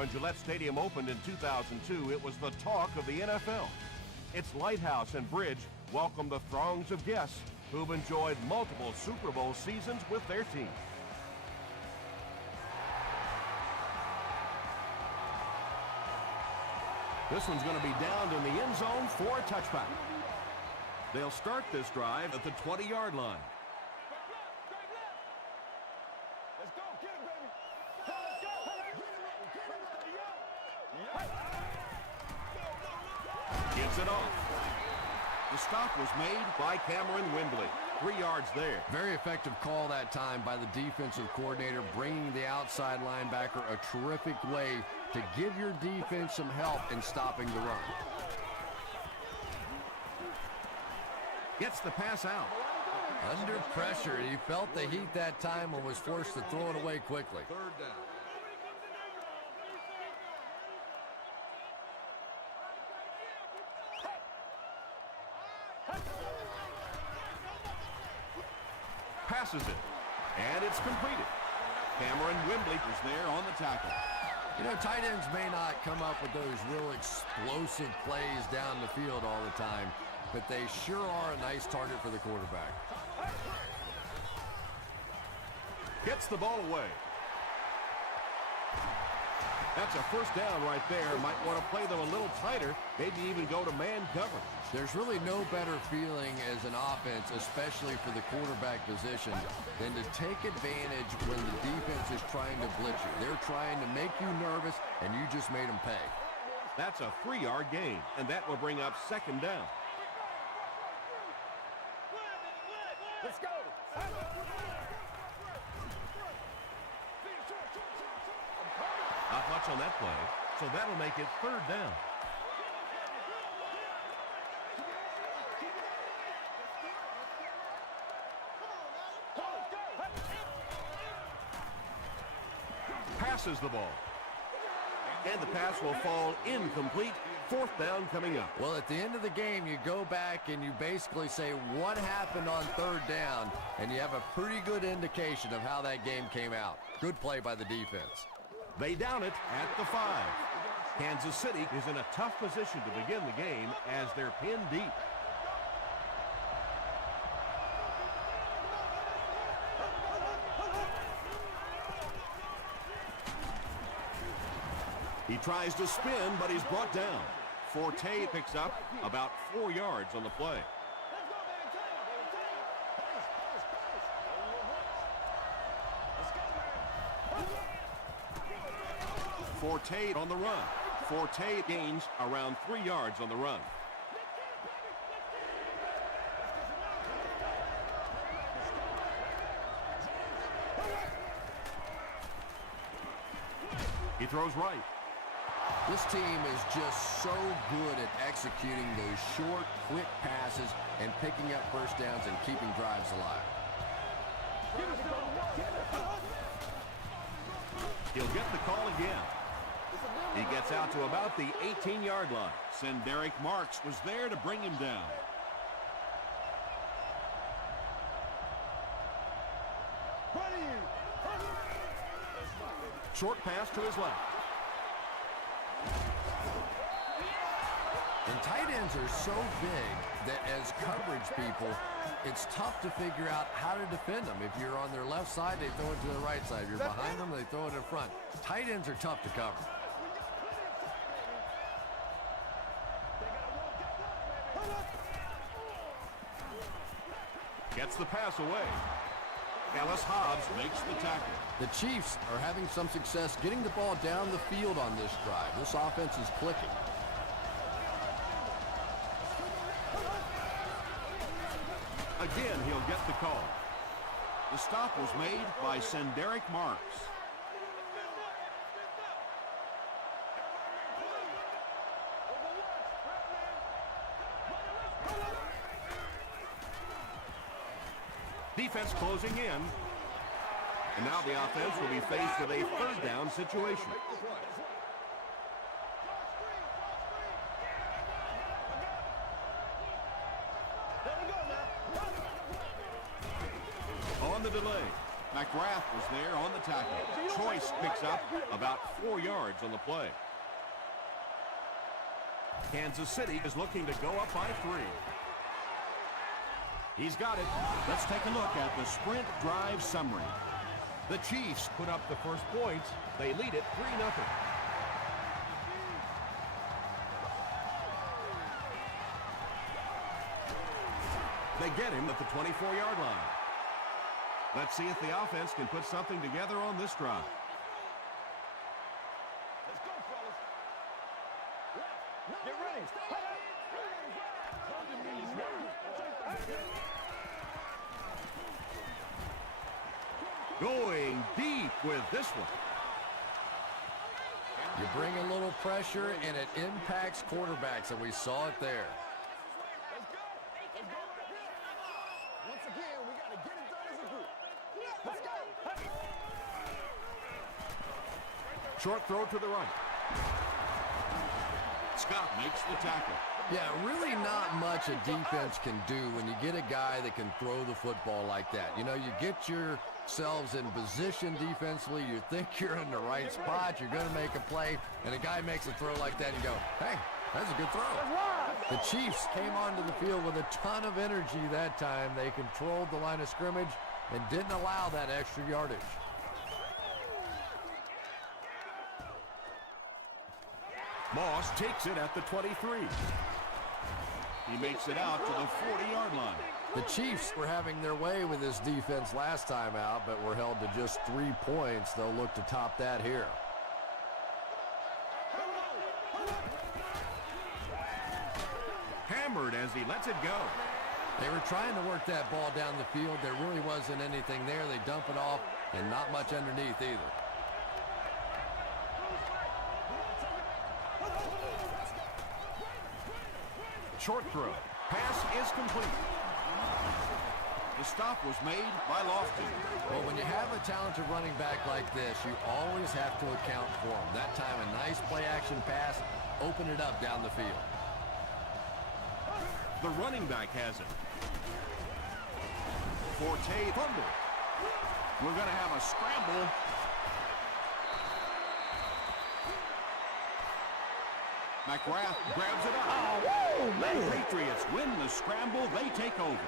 When Gillette Stadium opened in 2002, it was the talk of the NFL. Its lighthouse and bridge welcomed the throngs of guests who've enjoyed multiple Super Bowl seasons with their team. This one's going to be downed in the end zone for a touchback. They'll start this drive at the 20-yard line. Let's go, get it, baby. Gets it off. The stop was made by Cameron Windley. 3 yards there. Very effective call that time by the defensive coordinator, bringing the outside linebacker a terrific way to give your defense some help in stopping the run. Gets the pass out. Under pressure, he felt the heat that time and was forced to throw it away quickly. Third down. Passes it, and it's completed. Cameron Windley is there on the tackle. You know, tight ends may not come up with those real explosive plays down the field all the time, but they sure are a nice target for the quarterback. Gets the ball away. That's a first down right there. Might want to play them a little tighter, maybe even go to man cover. There's really no better feeling as an offense, especially for the quarterback position, than to take advantage when the defense is trying to blitz you. They're trying to make you nervous, and you just made them pay. That's a 3-yard gain, and that will bring up second down. Let's go. Not much on that play, so that'll make it third down. Passes the ball. And the pass will fall incomplete. Fourth down coming up. Well, at the end of the game, you go back and you basically say what happened on third down, and you have a pretty good indication of how that game came out. Good play by the defense. They down it at the 5. Kansas City is in a tough position to begin the game as they're pinned deep. He tries to spin, but he's brought down. Forte picks up about 4 yards on the play. Forte on the run. Forte gains around 3 yards on the run. He throws right. This team is just so good at executing those short, quick passes and picking up first downs and keeping drives alive. He'll get the call again. He gets out to about the 18-yard line. Senderick Marks was there to bring him down. Short pass to his left. And tight ends are so big that as coverage people, it's tough to figure out how to defend them. If you're on their left side, they throw it to the right side. If you're behind them, they throw it in front. Tight ends are tough to cover. Gets the pass away. Ellis Hobbs makes the tackle. The Chiefs are having some success getting the ball down the field on this drive. This offense is clicking. Again, he'll get the call. The stop was made by Senderick Marks. Defense closing in. And now the offense will be faced with a third down situation. On the delay, McGrath was there on the tackle. Choice picks up about 4 yards on the play. Kansas City is looking to go up by 3. He's got it. Let's take a look at the sprint drive summary. The Chiefs put up the first points. They lead it 3-0. They get him at the 24-yard line. Let's see if the offense can put something together on this drive. Let's go, fellas. Get ready. Going deep with this one. You bring a little pressure, and it impacts quarterbacks, and we saw it there. Once again, we got to get it done as a group. Let's go. Short throw to the right. Scott makes the tackle. Yeah, really not much a defense can do when you get a guy that can throw the football like that. You know, you get yourselves in position defensively, you think you're in the right spot, you're going to make a play, and a guy makes a throw like that, and you go, hey, that's a good throw. The Chiefs came onto the field with a ton of energy that time. They controlled the line of scrimmage and didn't allow that extra yardage. Moss takes it at the 23. He makes it out to the 40-yard line. The Chiefs were having their way with this defense last time out, but were held to just 3 points. They'll look to top that here. Hammered as he lets it go. They were trying to work that ball down the field. There really wasn't anything there. They dump it off, and not much underneath either. Short throw. Pass is complete. The stop was made by Lofton. Well, when you have a talented running back like this, you always have to account for him. That time, a nice play-action pass, open it up down the field. The running back has it. Forte fumble. We're going to have a scramble. McGrath grabs it up. Oh, man. Patriots win the scramble. They take over.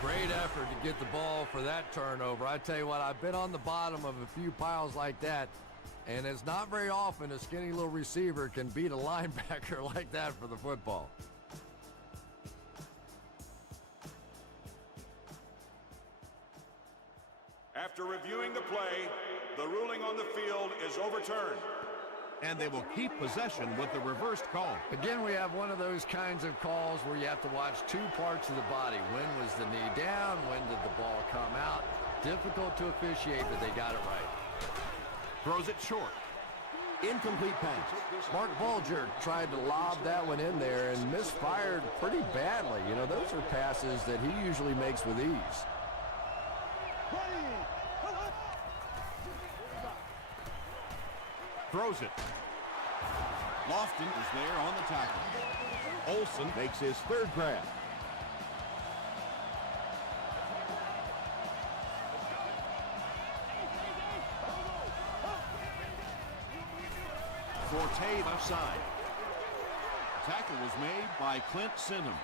Great effort to get the ball for that turnover. I tell you what, I've been on the bottom of a few piles like that, and it's not very often a skinny little receiver can beat a linebacker like that for the football. After reviewing the play, the ruling on the field is overturned. And they will keep possession with the reversed call. Again, we have one of those kinds of calls where you have to watch 2 parts of the body. When was the knee down? When did the ball come out? Difficult to officiate, but they got it right. Throws it short. Incomplete pass. Mark Bulger tried to lob that one in there and misfired pretty badly. You know, those are passes that he usually makes with ease. Throws it. Lofton is there on the tackle. Olsen makes his 3rd grab. Forte left side. Tackle was made by Clint Sinham.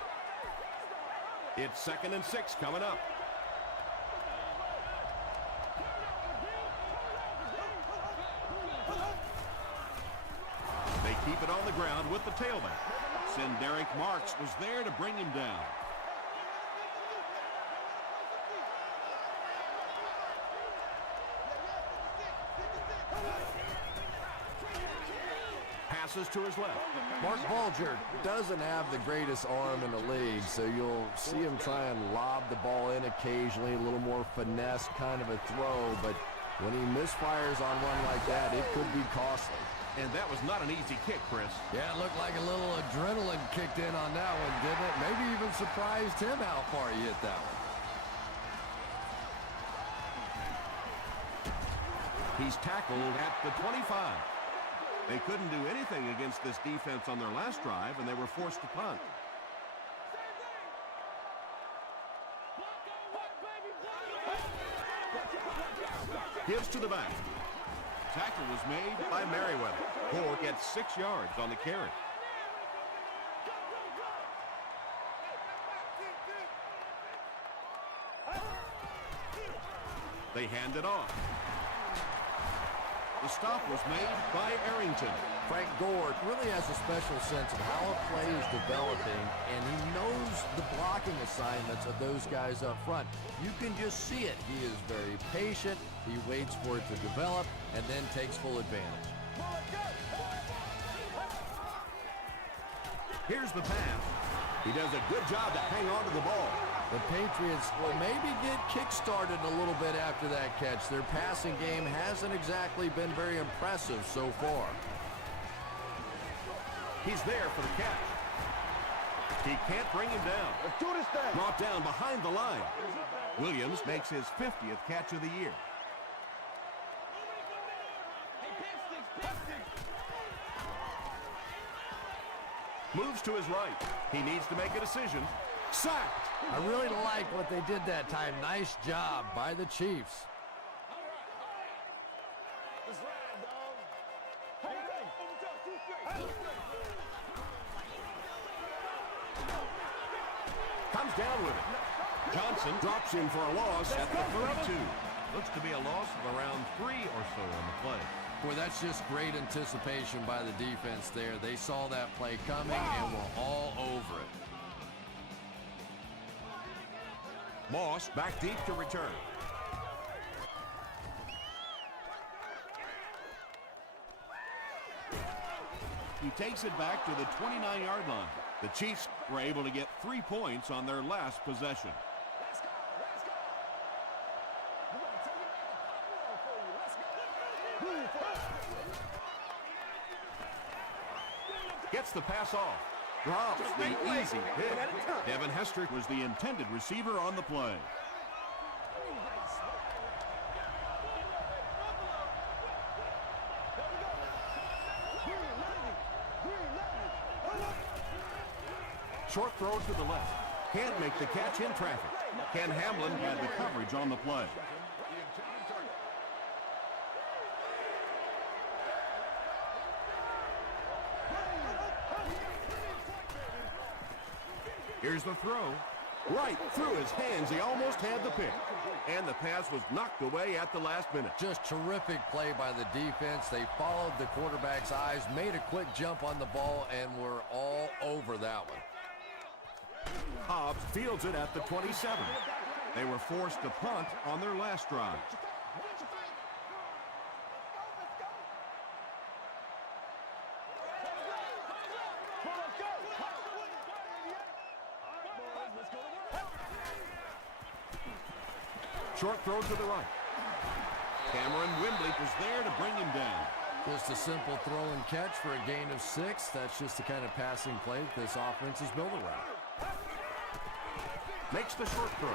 It's 2nd and 6 coming up. They keep it on the ground with the tailback. Derek Marks was there to bring him down. Passes to his left. Mark Bulger doesn't have the greatest arm in the league, so you'll see him try and lob the ball in occasionally, a little more finesse kind of a throw, but when he misfires on one like that, it could be costly. And that was not an easy kick, Chris. Yeah, it looked like a little adrenaline kicked in on that one, didn't it? Maybe even surprised him how far he hit that one. He's tackled at the 25. They couldn't do anything against this defense on their last drive, and they were forced to punt. Gives to the back. Tackle was made by Merriweather. Ford gets 6 yards on the carry. They hand it off. The stop was made by Arrington. Frank Gore really has a special sense of how a play is developing, and he knows the blocking assignments of those guys up front. You can just see it. He is very patient. He waits for it to develop and then takes full advantage. Here's the pass. He does a good job to hang on to the ball. The Patriots will maybe get kick-started a little bit after that catch. Their passing game hasn't exactly been very impressive so far. He's there for the catch. He can't bring him down. Let's do this thing. Brought down behind the line. Williams makes his 50th catch of the year. Moves to his right. He needs to make a decision. Sacked. I really like what they did that time. Nice job by the Chiefs. Comes down with it. Johnson drops him for a loss at the 32. Looks to be a loss of around 3 or so on the play. Boy, that's just great anticipation by the defense there. They saw that play coming and were all over it. Moss back deep to return. He takes it back to the 29-yard line. The Chiefs were able to get 3 points on their last possession. Gets the pass off. Drops the easy hit. Devin Hester was the intended receiver on the play. Short throw to the left. Can't make the catch in traffic. Ken Hamlin had the coverage on the play. Here's the throw. Right through his hands. He almost had the pick. And the pass was knocked away at the last minute. Just terrific play by the defense. They followed the quarterback's eyes, made a quick jump on the ball, and were all over that one. Hobbs fields it at the 27. They were forced to punt on their last drive. Short throw to the right. Cameron Wimbley was there to bring him down. Just a simple throw and catch for a gain of 6. That's just the kind of passing play that this offense is built around. Makes the short throw.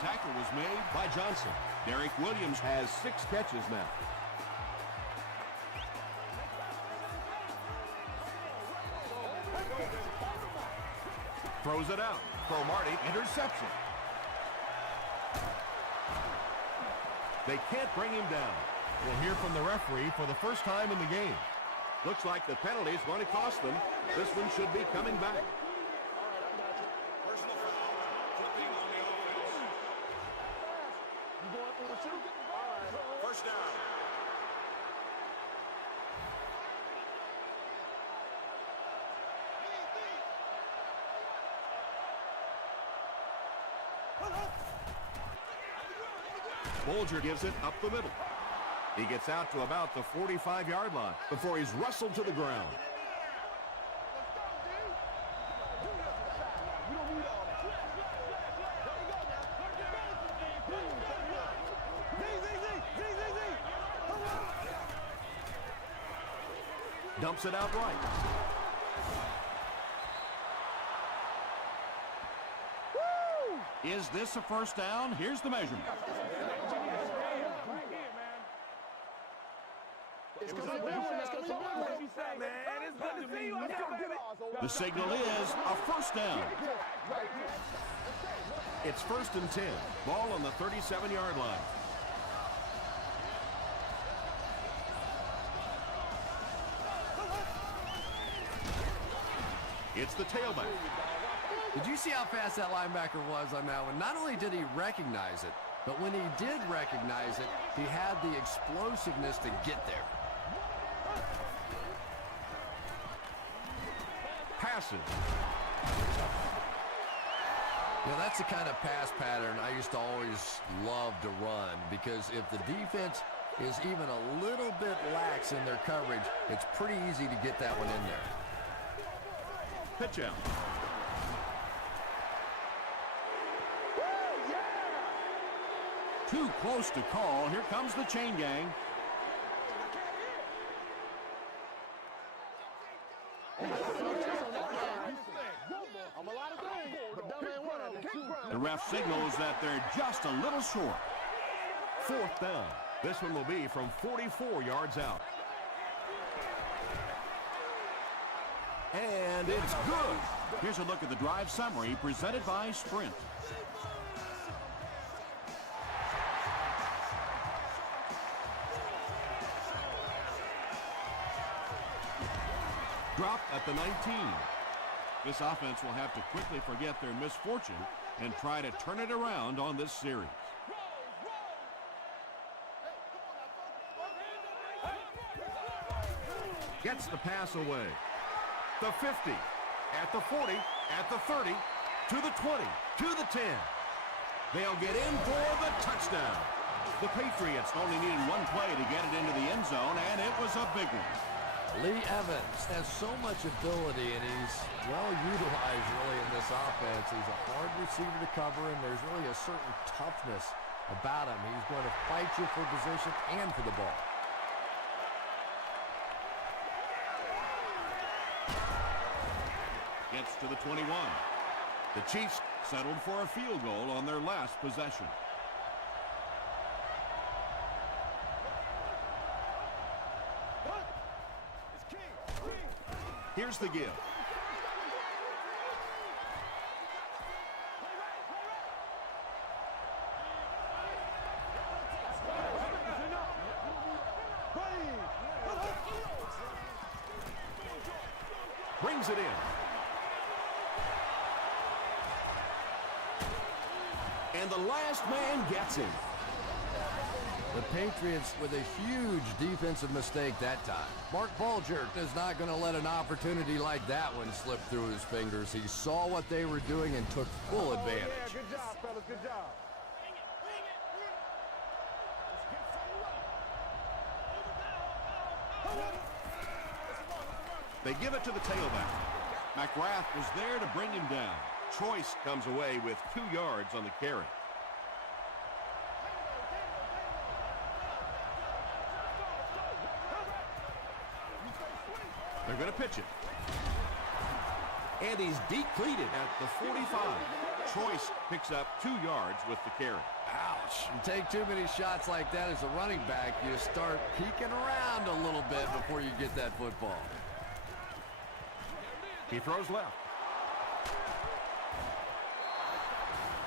Tackle was made by Johnson. Derek Williams has 6 catches now. Throws it out. Cromartie interception. They can't bring him down. We'll hear from the referee for the first time in the game. Looks like the penalty is going to cost them. This one should be coming back. First down. Bolger gives it up the middle. He gets out to about the 45-yard line before he's wrestled to the ground. Dumps it out right. Is this a first down? Here's the measurement. The signal is a first down. It's 1st and 10. Ball on the 37-yard line. It's the tailback. Did you see how fast that linebacker was on that one? Not only did he recognize it, but when he did recognize it, he had the explosiveness to get there. Passes. You know, that's the kind of pass pattern I used to always love to run, because if the defense is even a little bit lax in their coverage, it's pretty easy to get that one in there. Pitch out. Too close to call. Here comes the chain gang. The ref signals that they're just a little short. 4th down. This one will be from 44 yards out. And it's good. Here's a look at the drive summary presented by Sprint. Dropped at the 19. This offense will have to quickly forget their misfortune and try to turn it around on this series. Gets the pass away. The 50, at the 40, at the 30, to the 20, to the 10. They'll get in for the touchdown. The Patriots only needed one play to get it into the end zone, and it was a big one. Lee Evans has so much ability, and he's well utilized really in this offense. He's a hard receiver to cover, and there's really a certain toughness about him. He's going to fight you for position and for the ball. Gets to the 21. The Chiefs settled for a field goal on their last possession. Here's the give. Brings it in. And the last man gets him. The Patriots with a huge defensive mistake that time. Mark Bulger is not going to let an opportunity like that one slip through his fingers. He saw what they were doing and took full advantage. Yeah, good job, fellas, good job. They give it to the tailback. McGrath was there to bring him down. Choice comes away with 2 yards on the carry. They're going to pitch it. And he's depleted at the 45. Choice picks up 2 yards with the carry. Ouch. You take too many shots like that as a running back, you start peeking around a little bit before you get that football. He throws left.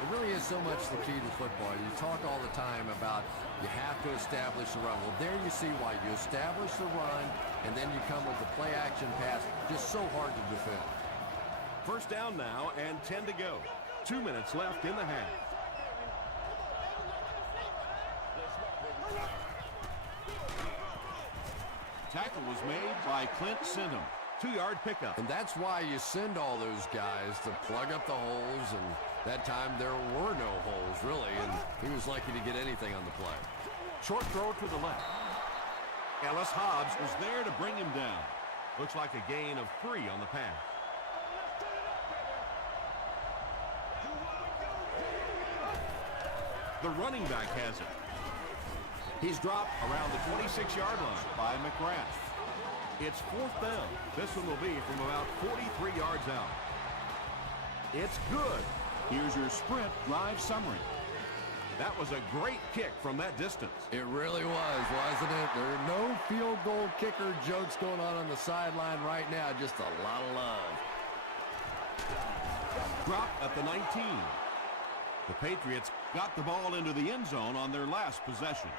It really is so much the key to football. You talk all the time about you have to establish the run. Well, there you see why. You establish the run, and then you come with the play-action pass. Just so hard to defend. 1st down now and 10 to go. 2 minutes left in the half. Tackle was made by Clint Sindham. 2-yard pickup. And that's why you send all those guys to plug up the holes, and that time there were no holes, really, and he was lucky to get anything on the play. Short throw to the left. Ellis Hobbs was there to bring him down. Looks like a gain of 3 on the pass. The running back has it. He's dropped around the 26-yard line by McGrath. It's 4th down. This one will be from about 43 yards out. It's good. Here's your Sprint drive summary. That was a great kick from that distance. It really was, wasn't it? There are no field goal kicker jokes going on the sideline right now. Just a lot of love. Dropped at the 19. The Patriots got the ball into the end zone on their last possession.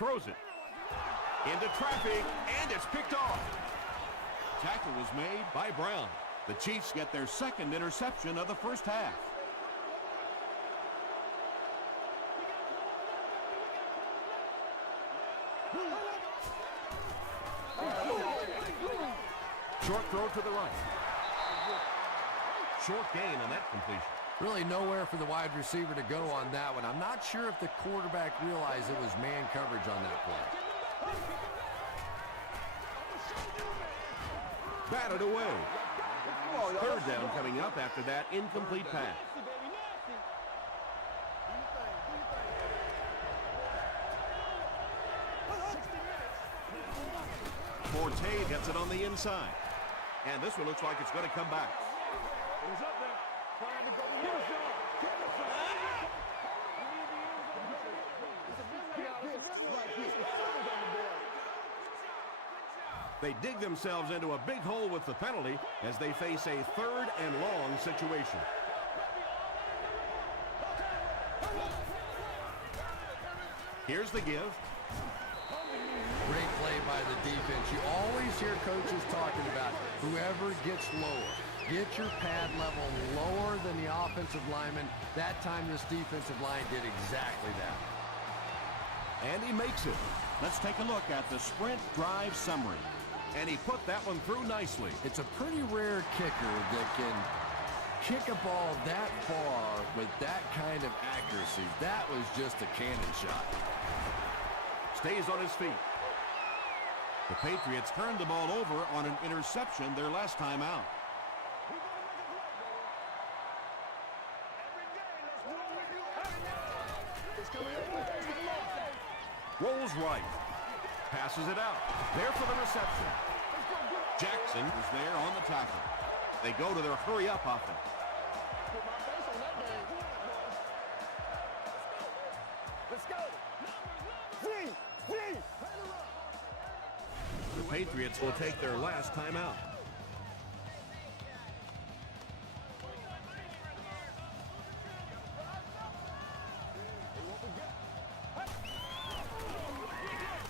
Throws it. Into traffic, and it's picked off. Tackle was made by Brown. The Chiefs get their second interception of the first half. Short throw to the right. Short gain on that completion. Really nowhere for the wide receiver to go on that one. I'm not sure if the quarterback realized it was man coverage on that play. Batted away. Third down coming up after that incomplete pass. Forte gets it on the inside. And this one looks like it's going to come back. He's up there, trying to go They dig themselves into a big hole with the penalty as they face a third and long situation. Here's the give. Great play by the defense. You always hear coaches talking about whoever gets lower. Get your pad level lower than the offensive lineman. That time this defensive line did exactly that. And he makes it. Let's take a look at the sprint drive summary. And he put that one through nicely. It's a pretty rare kicker that can kick a ball that far with that kind of accuracy. That was just a cannon shot. Stays on his feet. The Patriots turned the ball over on an interception their last time out. Rolls right. Passes it out. There for the reception. Jackson is there on the tackle. They go to their hurry-up offense. Let's go. The Patriots will take their last timeout.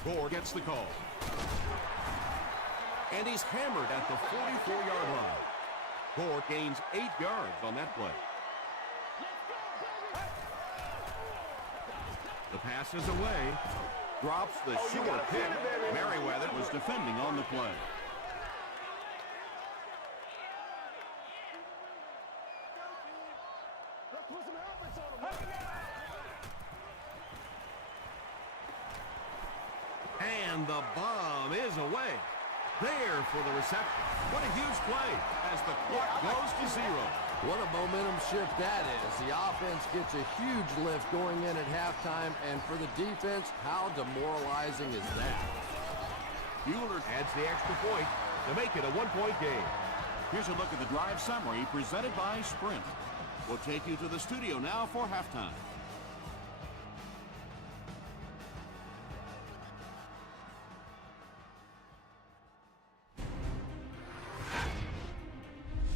Gore gets the call. And he's hammered at the 44-yard line. Gore gains 8 yards on that play. The pass is away. Drops the short pick. Merriweather was defending on the play. Let's put some helmets on them. And the bomb is away. There for the reception. What a huge play as the clock goes to 0. What a momentum shift that is. The offense gets a huge lift going in at halftime, and for the defense, how demoralizing is that? Bueller adds the extra point to make it a 1-point game. Here's a look at the drive summary presented by Sprint. We'll take you to the studio now for halftime.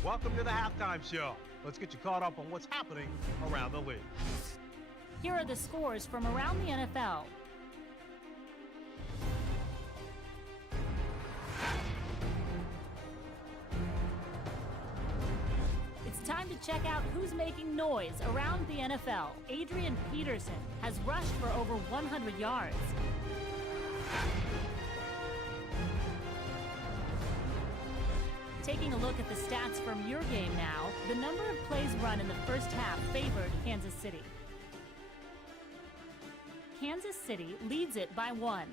Welcome to the halftime show. Let's get you caught up on what's happening around the league. Here are the scores from around the NFL. It's time to check out who's making noise around the NFL. Adrian Peterson has rushed for over 100 yards. Taking a look at the stats from your game now, the number of plays run in the first half favored Kansas City. Kansas City leads it by 1.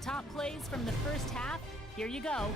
Top plays from the first half, here you go.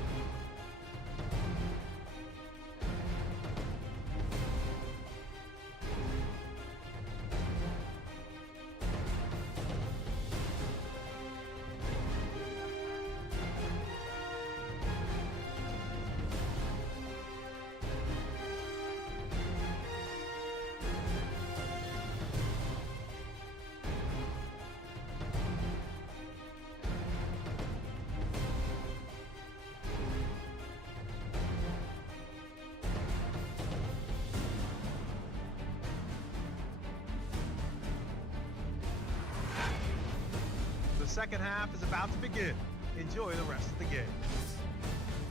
second half is about to begin. Enjoy the rest of the game.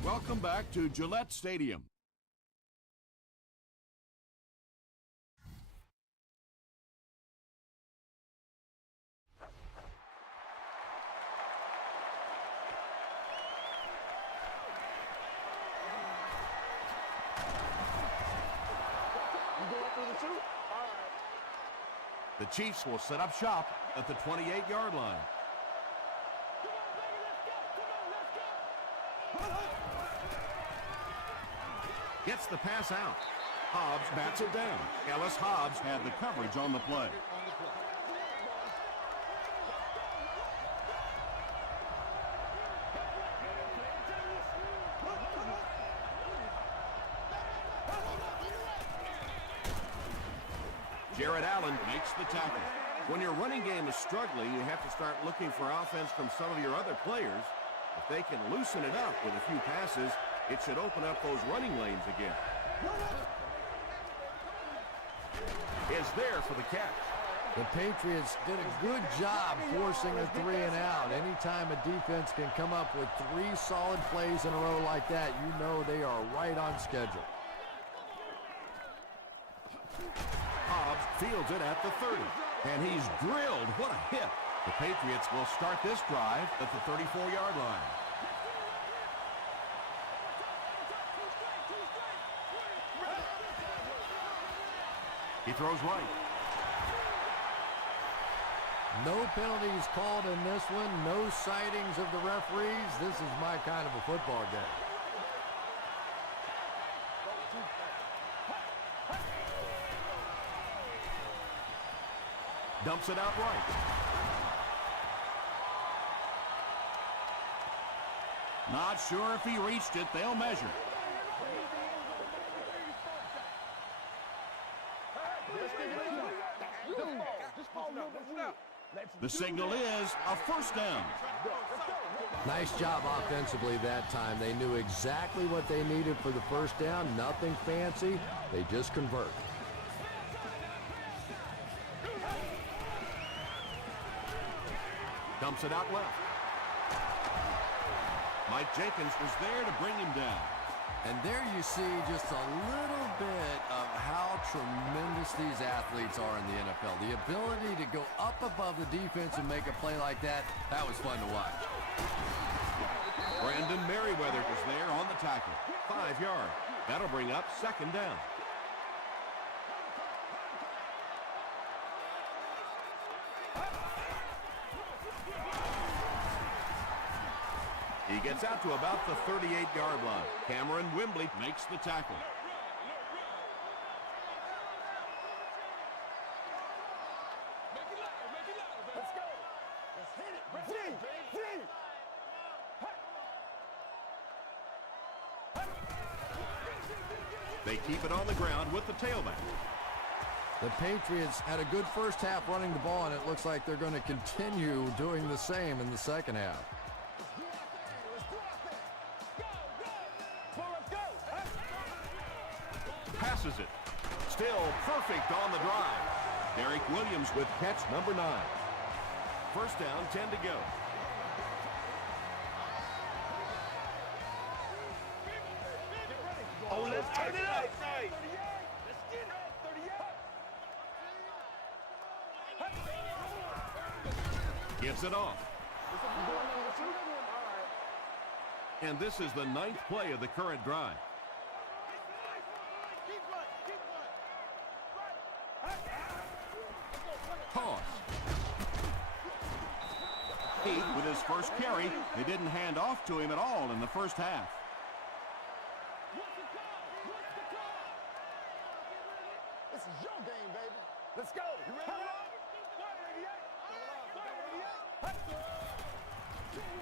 Welcome back to Gillette Stadium. The Chiefs will set up shop at the 28-yard line. Gets the pass out. Hobbs bats it down. Ellis Hobbs had the coverage on the play. Jared Allen makes the tackle. When your running game is struggling, you have to start looking for offense from some of your other players. If they can loosen it up with a few passes, it should open up those running lanes again. Is there for the catch. The Patriots did a good job forcing a 3 and out. Anytime a defense can come up with 3 solid plays in a row like that, you know they are right on schedule. Hobbs fields it at the 30, and he's drilled. What a hit. The Patriots will start this drive at the 34-yard line. He throws right. No penalties called in this one. No sightings of the referees. This is my kind of a football game. Dumps it out right. Not sure if he reached it. They'll measure. The signal is a first down. Nice job offensively that time. They knew exactly what they needed for the first down. Nothing fancy. They just convert. Dumps it out left. Mike Jenkins was there to bring him down. And there you see just a little bit of how tremendous these athletes are in the NFL. The ability to go up above the defense and make a play like that, that was fun to watch. Brandon Merriweather was there on the tackle. 5 yards. That'll bring up second down. He gets out to about the 38-yard line. Cameron Wimbley Makes the tackle. Let's go. Let's hit it. They keep it on the ground with the tailback. The Patriots had a good first half running the ball, and it looks like they're going to continue doing the same in the second half. Passes it. Still perfect on the drive. Derek Williams with catch number 9. First down, 10 to go. Oh, let's turn it up. Gives it off. And this is the 9th play of the current drive. Toss. Heath with his first carry. They didn't hand off to him at all in the first half. This is your game, baby. Let's go. You ready?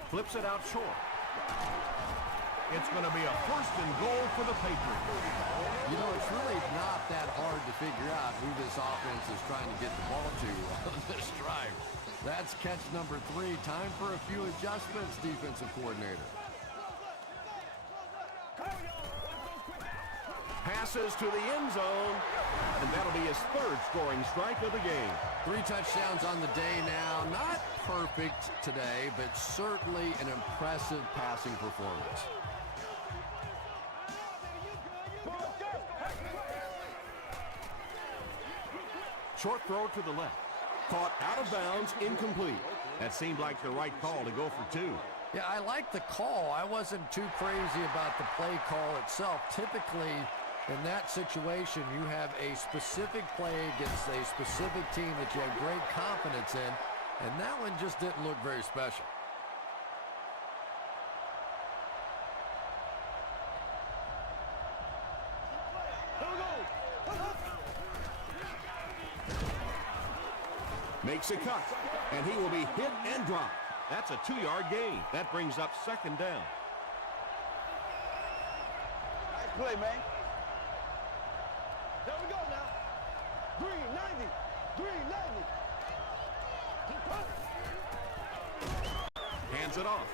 Flips it out short. It's going to be a first and goal for the Patriots. You know, it's really not that hard to figure out who this offense is trying to get the ball to on this drive. That's catch number 3. Time for a few adjustments, defensive coordinator. Passes to the end zone, and that'll be his 3rd scoring strike of the game. 3 touchdowns on the day now. Not perfect today, but certainly an impressive passing performance. Short throw to the left. Caught out of bounds, incomplete. That seemed like the right call to go for 2. Yeah, I like the call. I wasn't too crazy about the play call itself. Typically, in that situation, you have a specific play against a specific team that you have great confidence in, and that one just didn't look very special. Makes a cut, and he will be hit and dropped. That's a 2-yard gain. That brings up 2nd down. Nice play, man. There we go now. 390. 390. Hands it off.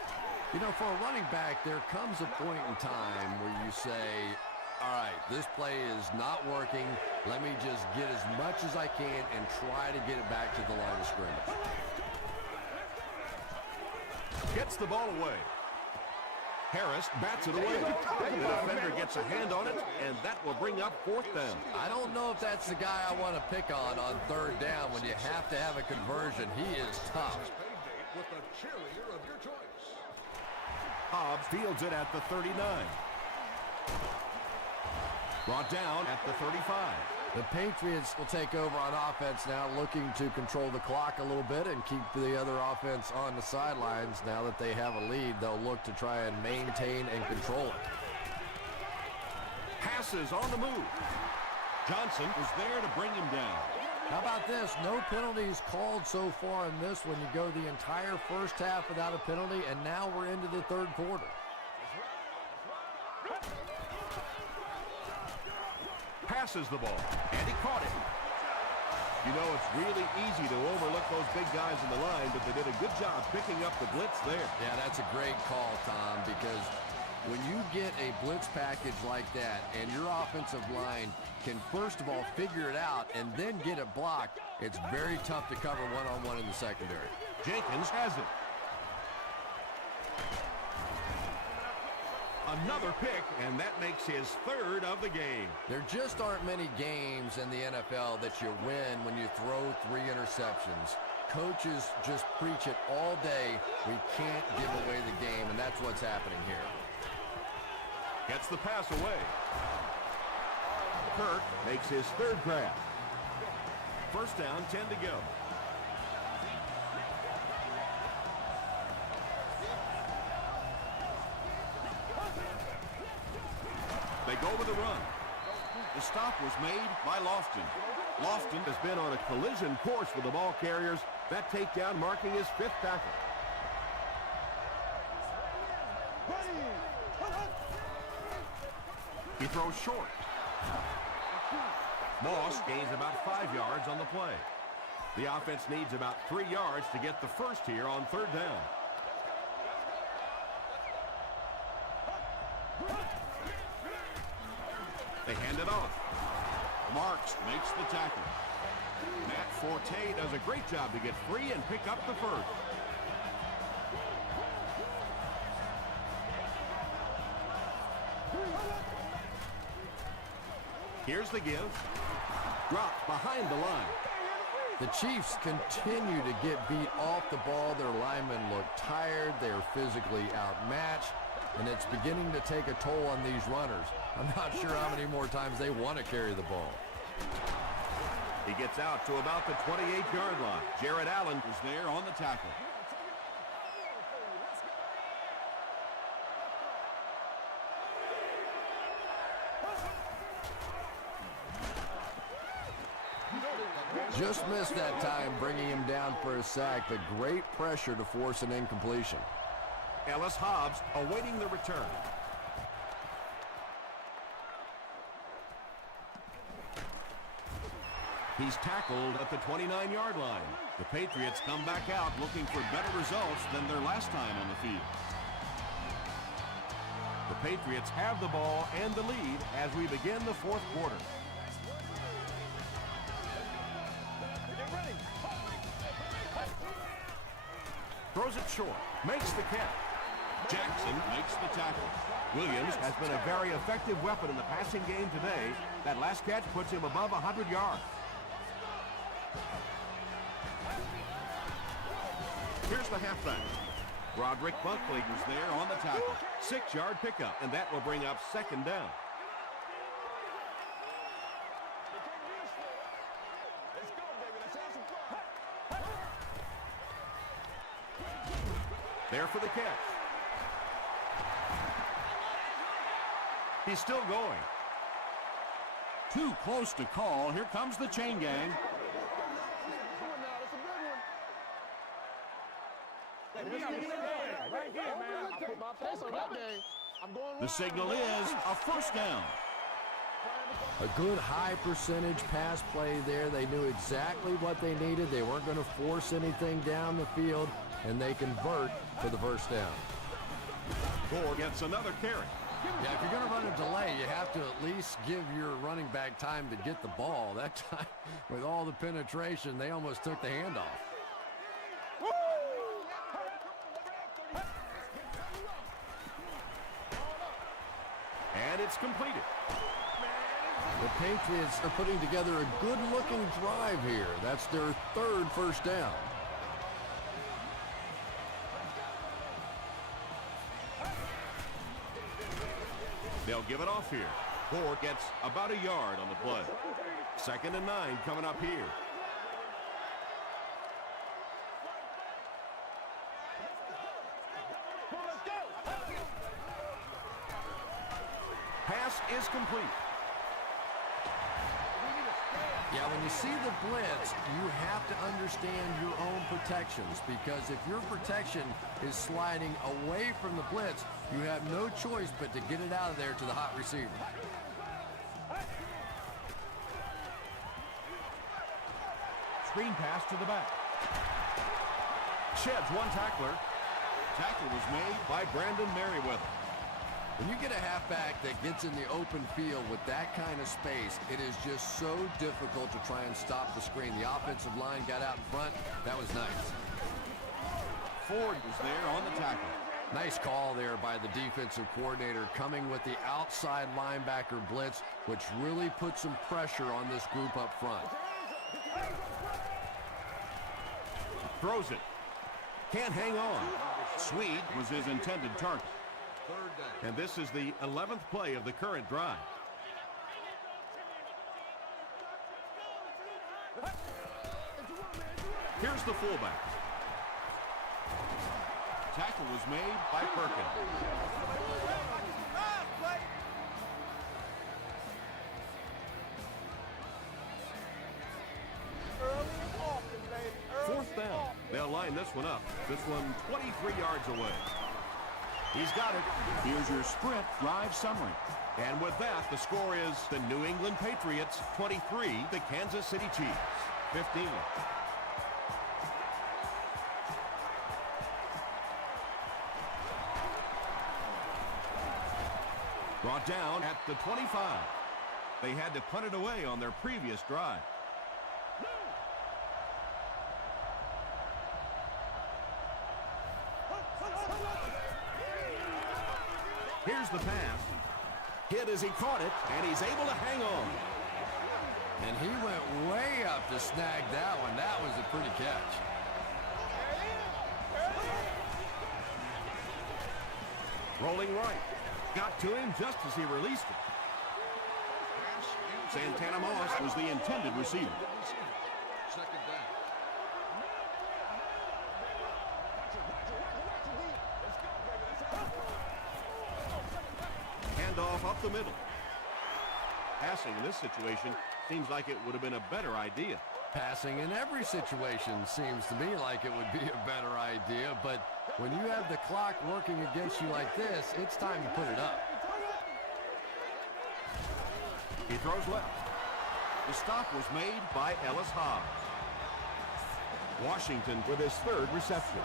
You know, for a running back, there comes a point in time where you say, all right, this play is not working. Let me just get as much as I can and try to get it back to the line of scrimmage. Gets the ball away. Harris bats it away. The defender gets a hand on it, and that will bring up 4th down. I don't know if that's the guy I want to pick on 3rd down when you have to have a conversion. He is tough. With the cheerleader of your choice. Hobbs fields it at the 39. Brought down at the 35. The Patriots will take over on offense now, looking to control the clock a little bit and keep the other offense on the sidelines. Now that they have a lead, they'll look to try and maintain and control it. Passes on the move. Johnson was there to bring him down. How about this? No penalties called so far in this one. You go the entire first half without a penalty, and now we're into the 3rd quarter. Passes the ball, and he caught it. You know, it's really easy to overlook those big guys in the line, but they did a good job picking up the blitz there. Yeah, that's a great call, Tom, because when you get a blitz package like that and your offensive line can first of all figure it out and then get it blocked, it's very tough to cover one-on-one in the secondary. Jenkins has it. Another pick, and that makes his 3rd of the game. There just aren't many games in the NFL that you win when you throw 3 interceptions. Coaches just preach it all day. We can't give away the game, and that's what's happening here. Gets the pass away. Kirk makes his 3rd grab. 1st down, 10 to go. They go with a run. The stop was made by Lofton. Lofton has been on a collision course with the ball carriers. That takedown marking his 5th tackle. He throws short. Moss gains about 5 yards on the play. The offense needs about 3 yards to get the first here on 3rd down. They hand it off. Marks makes the tackle. Matt Forte does a great job to get free and pick up the 1st. Here's the give. Dropped behind the line. The Chiefs continue to get beat off the ball. Their linemen look tired. They're physically outmatched, and it's beginning to take a toll on these runners. I'm not sure how many more times they want to carry the ball. He gets out to about the 28-yard line. Jared Allen was there on the tackle. Just missed that time, bringing him down for a sack, but great pressure to force an incompletion. Ellis Hobbs awaiting the return. He's tackled at the 29-yard line. The Patriots come back out looking for better results than their last time on the field. The Patriots have the ball and the lead as we begin the 4th quarter. Throws it short. Makes the catch. Jackson makes the tackle. Williams has been a very effective weapon in the passing game today. That last catch puts him above 100 yards. Here's the halfback. Roderick Buckley was there on the tackle. 6-yard pickup, and that will bring up second down. There for the catch. He's still going. Too close to call. Here comes the chain gang. The signal is a first down. A good high percentage pass play there. They knew exactly what they needed. They weren't going to force anything down the field, and they convert for the first down. Gore gets another carry. Yeah, if you're going to run a delay, you have to at least give your running back time to get the ball. That time, with all the penetration, they almost took the handoff. And it's completed. The Patriots are putting together a good-looking drive here. That's their third first down. They'll give it off here. Gore gets about a yard on the play. 2nd and 9 coming up here. Pass is complete. Yeah, when you see the blitz, you have to understand your own protections, because if your protection is sliding away from the blitz, you have no choice but to get it out of there to the hot receiver. Screen pass to the back. Sheds one tackler. Tackle was made by Brandon Merriweather. When you get a halfback that gets in the open field with that kind of space, it is just so difficult to try and stop the screen. The offensive line got out in front. That was nice. Ford was there on the tackle. Nice call there by the defensive coordinator, coming with the outside linebacker blitz, which really put some pressure on this group up front. Throws it. Can't hang on. Swede was his intended target. And this is the 11th play of the current drive. Here's the fullback. Tackle was made by Perkins. Fourth down. They'll line this one up. This one 23 yards away. He's got it. Here's your Sprint drive summary. And with that, the score is the New England Patriots 23, the Kansas City Chiefs 15. Brought down at the 25. They had to punt it away on their previous drive. Here's the pass. Hit as he caught it, and he's able to hang on. And he went way up to snag that one. That was a pretty catch. Rolling right. Got to him just as he released it. Santana Moss was the intended receiver. Second down. Handoff up the middle. Passing in this situation seems like it would have been a better idea. Passing in every situation seems to me like it would be a better idea, but when you have the clock working against you like this, it's time to put it up. He throws left. The stop was made by Ellis Hobbs. Washington with his third reception.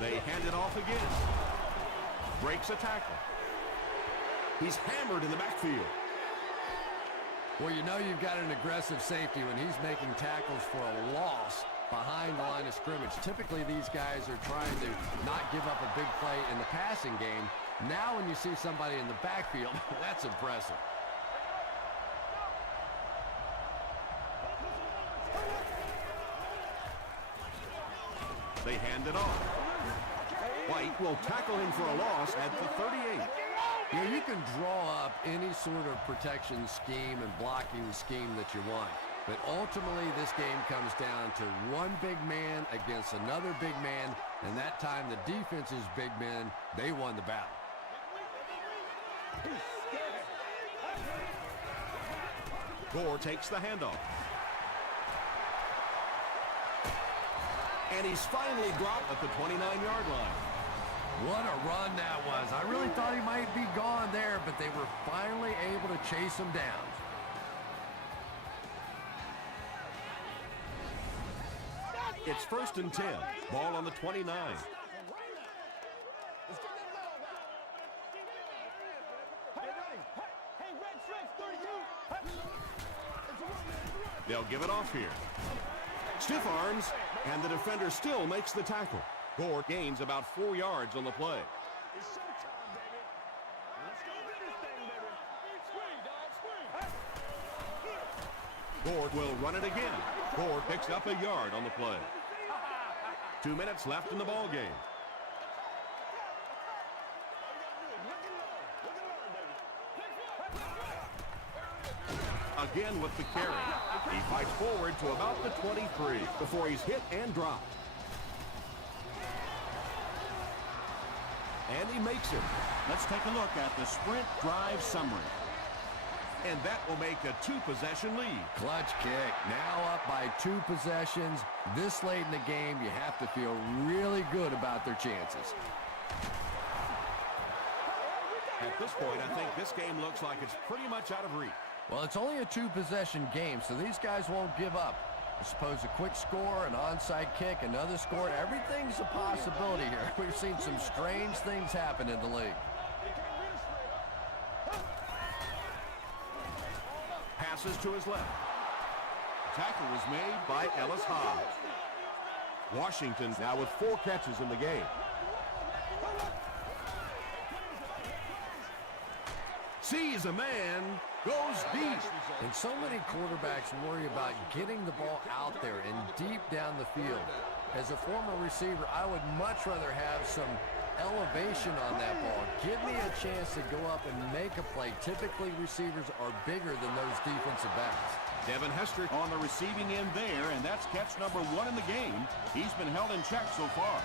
They hand it off again. Breaks a tackle. He's hammered in the backfield. Well, you know you've got an aggressive safety when he's making tackles for a loss behind the line of scrimmage. Typically, these guys are trying to not give up a big play in the passing game. Now when you see somebody in the backfield, that's impressive. They hand it off. White will tackle him for a loss at the 38. You know, you can draw up any sort of protection scheme and blocking scheme that you want. But ultimately, this game comes down to one big man against another big man. And that time, the defense's big men, they won the battle. Gore takes the handoff. And he's finally dropped at the 29-yard line. What a run that was. I really thought he might be gone there, but they were finally able to chase him down. It's 1st and 10. Ball on the 29. They'll give it off here. Stiff arms, and the defender still makes the tackle. Gore gains about 4 yards on the play. It's showtime, baby. Let's go get this thing, baby. Screen, dog, screen. Gore will run it again. Gore picks up a yard on the play. 2 minutes left in the ball game. Again with the carry. He fights forward to about the 23 before he's hit and dropped. And he makes it. Let's take a look at the sprint drive summary. And that will make a 2-possession lead. Clutch kick. Now up by 2 possessions. This late in the game, you have to feel really good about their chances. At this point, I think this game looks like it's pretty much out of reach. Well, it's only a 2-possession game, so these guys won't give up. I suppose a quick score, an onside kick, another score, everything's a possibility here. We've seen some strange things happen in the league. Passes to his left. Tackle was made by Ellis Hobbs. Washington now with 4 catches in the game. Sees a man, goes deep. And so many quarterbacks worry about getting the ball out there and deep down the field. As a former receiver, I would much rather have some elevation on that ball. Give me a chance to go up and make a play. Typically, receivers are bigger than those defensive backs. Devin Hester on the receiving end there, and that's catch number 1 in the game. He's been held in check so far.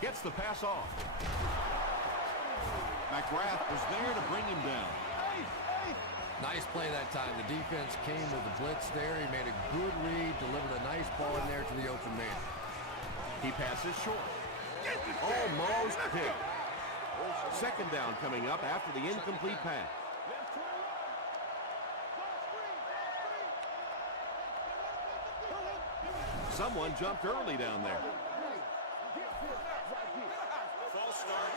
Gets the pass off. McGrath was there to bring him down. Nice play that time. The defense came with the blitz there. He made a good read, delivered a nice ball in there to the open man. He passes short. Almost picked. 2nd down coming up after the incomplete pass. Someone jumped early down there. False start.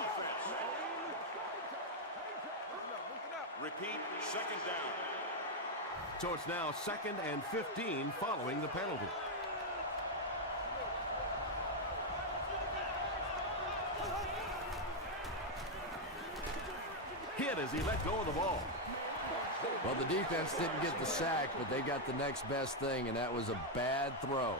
Offense. Repeat, 2nd down. So it's now 2nd and 15 following the penalty. Hit as he let go of the ball. Well, the defense didn't get the sack, but they got the next best thing, and that was a bad throw.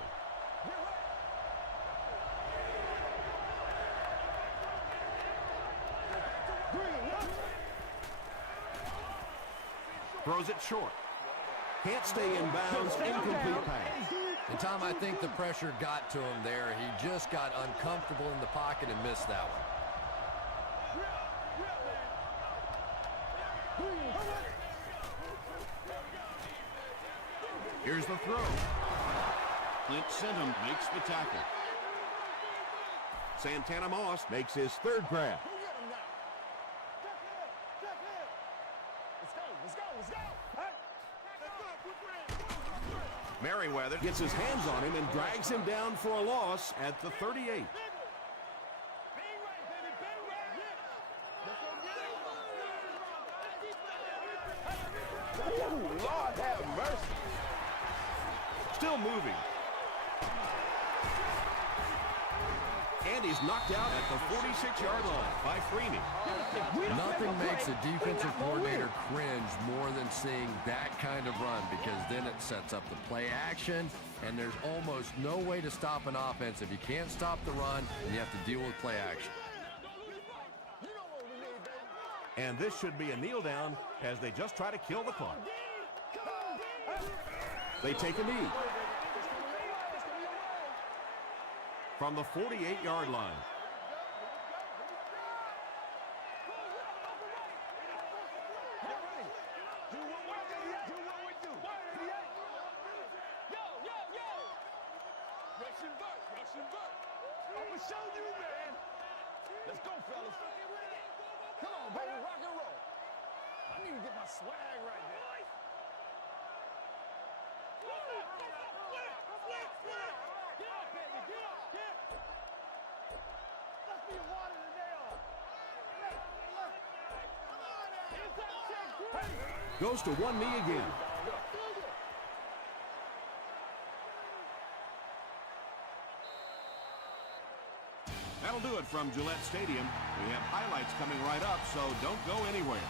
Throws it short. Can't stay in bounds. Incomplete pass. And, Tom, I think the pressure got to him there. He just got uncomfortable in the pocket and missed that one. Here's the throw. Clint Singham makes the tackle. Santana Moss makes his 3rd grab. Merriweather gets his hands on him and drags him down for a loss at the 38. still moving. And he's knocked out at the 46-yard line by Freeney. Nothing makes a defensive coordinator cringe more than seeing that kind of run, because then it sets up the play action, and there's almost no way to stop an offense if you can't stop the run and you have to deal with play action. And this should be a kneel down as they just try to kill the clock. They take a knee. From the 48-yard line. Let's go, fellas. Come on, baby, rock and roll. I need to get my swag right there. Get up, baby, get up, get up. Let's be water today on. Goes to one knee again. That'll do it from Gillette Stadium. We have highlights coming right up, so don't go anywhere.